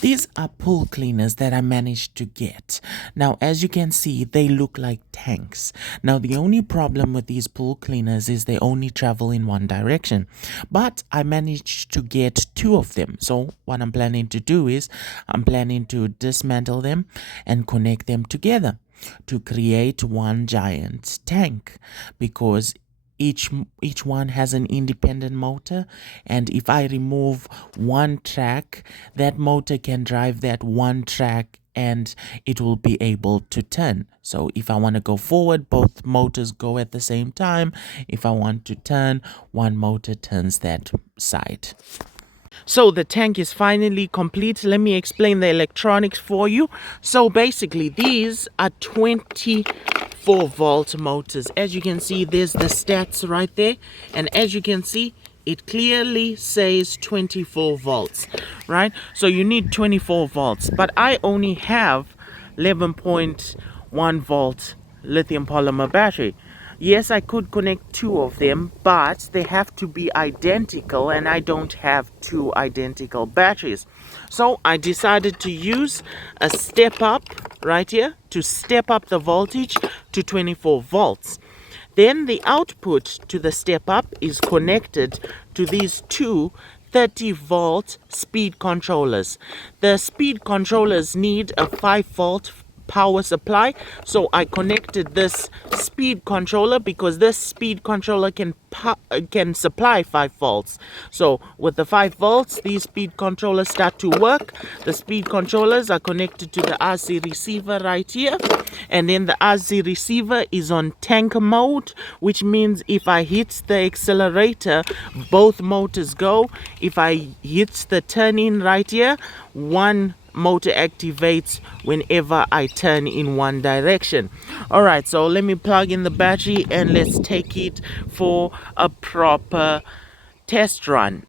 These are pool cleaners that I managed to get. Now, as you can see, they look like tanks. Now, the only problem with these pool cleaners is they only travel in one direction. But I managed to get two of them. So, what I'm planning to do is I'm planning to dismantle them and connect them together to create one giant tank, because each one has an independent motor, and if I remove one track, that motor can drive that one track and it will be able to turn. So if I want to go forward, both motors go at the same time. If I want to turn, one motor turns that side. So the tank is finally complete. Let me explain the electronics for you. So basically these are 24-volt motors. As you can see, there's the stats right there. And as you can see, it clearly says 24 volts, right? So you need 24 volts. But I only have 11.1 volt lithium polymer battery. Yes, I could connect two of them, but they have to be identical, and I don't have two identical batteries. So I decided to use a step up right here to step up the voltage to 24 volts. Then the output to the step up is connected to these two 30-volt speed controllers. The speed controllers need a 5-volt power supply, so I connected this speed controller because this speed controller can supply 5 volts. So with the 5 volts, these speed controllers start to work. The speed controllers are connected to the RC receiver right here, and then the RC receiver is on tank mode, which means if I hit the accelerator, both motors go. If I hit the turn in right here, one motor activates whenever I turn in one direction. All right, so let me plug in the battery and let's take it for a proper test run.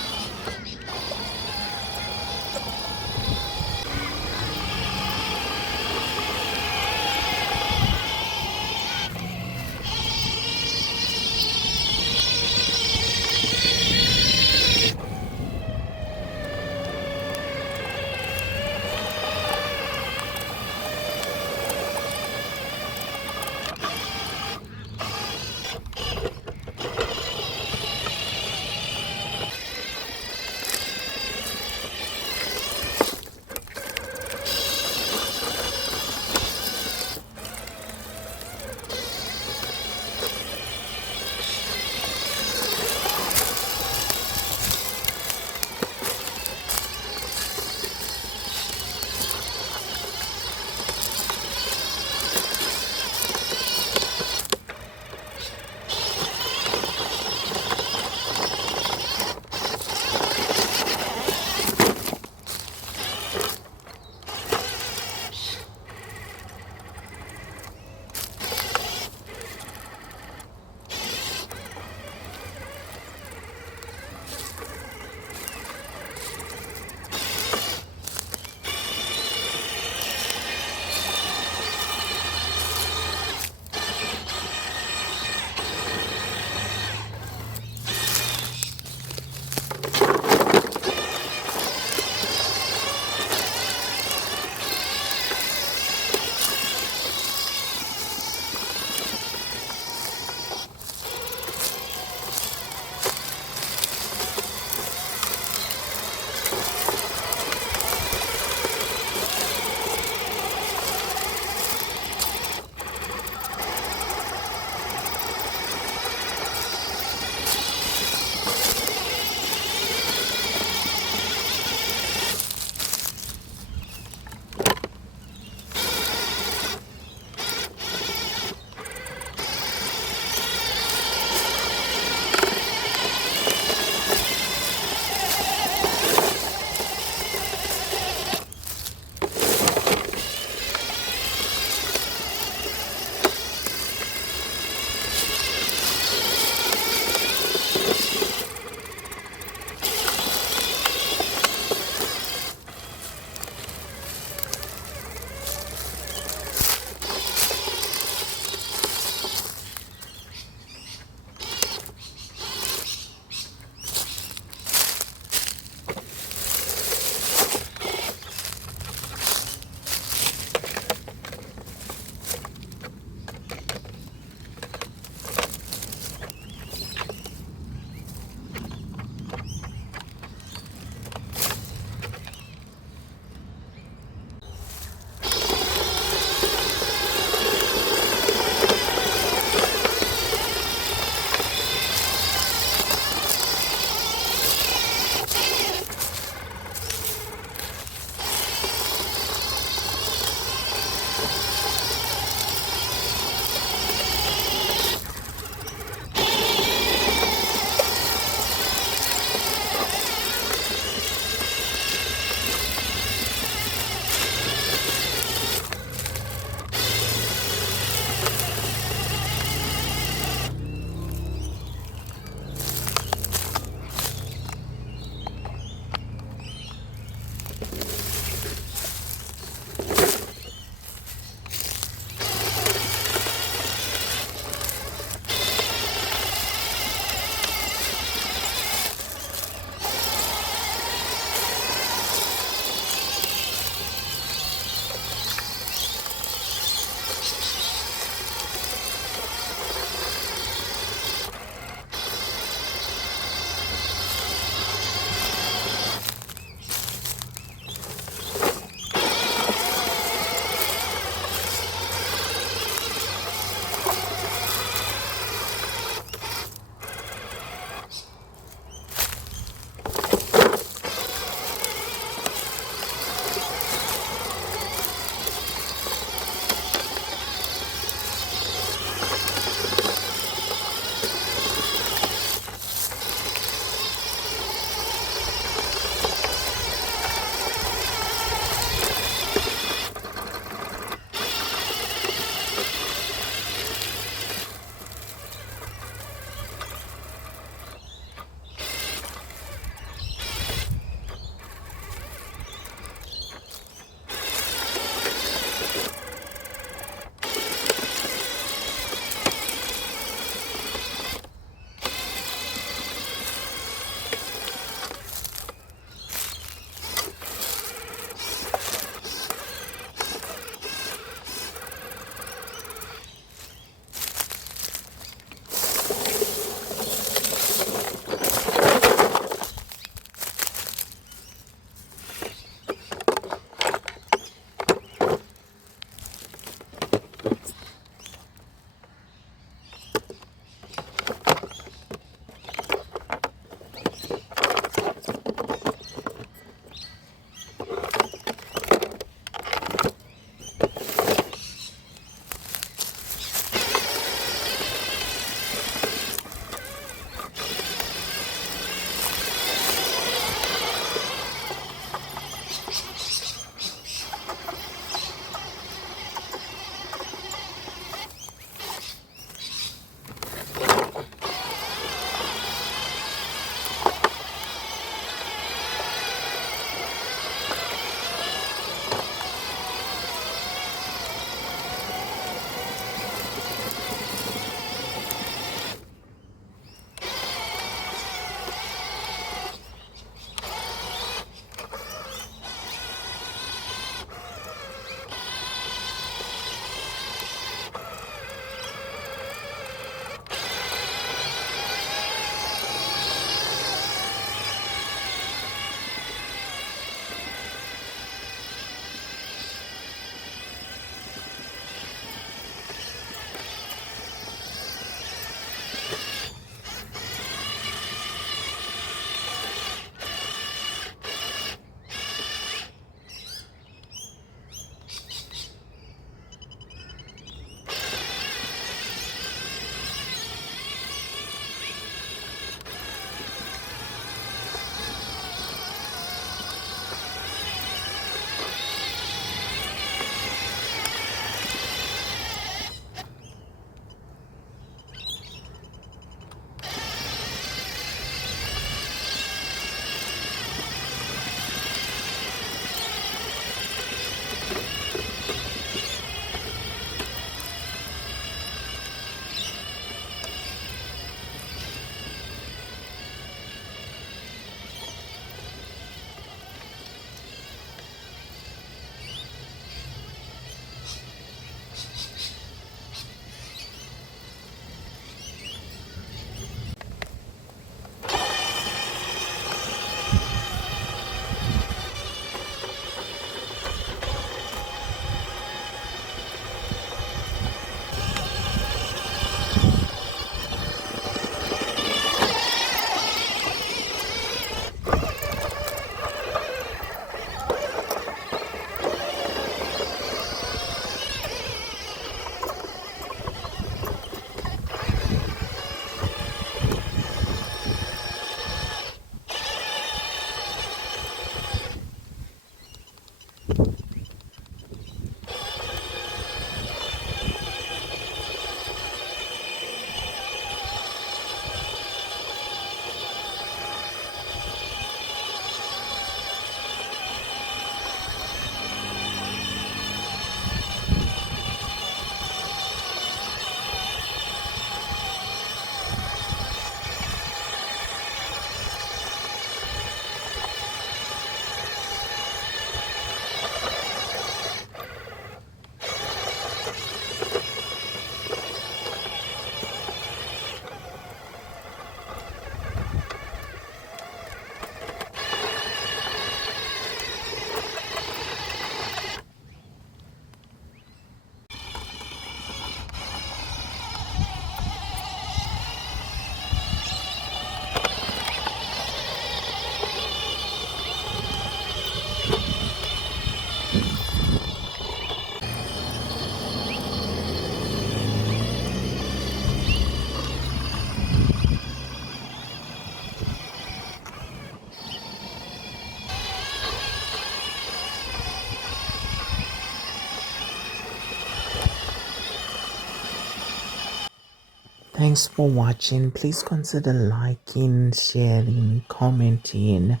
Thanks for watching. Please consider liking, sharing, commenting.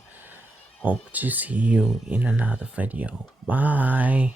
Hope to see you in another video. Bye.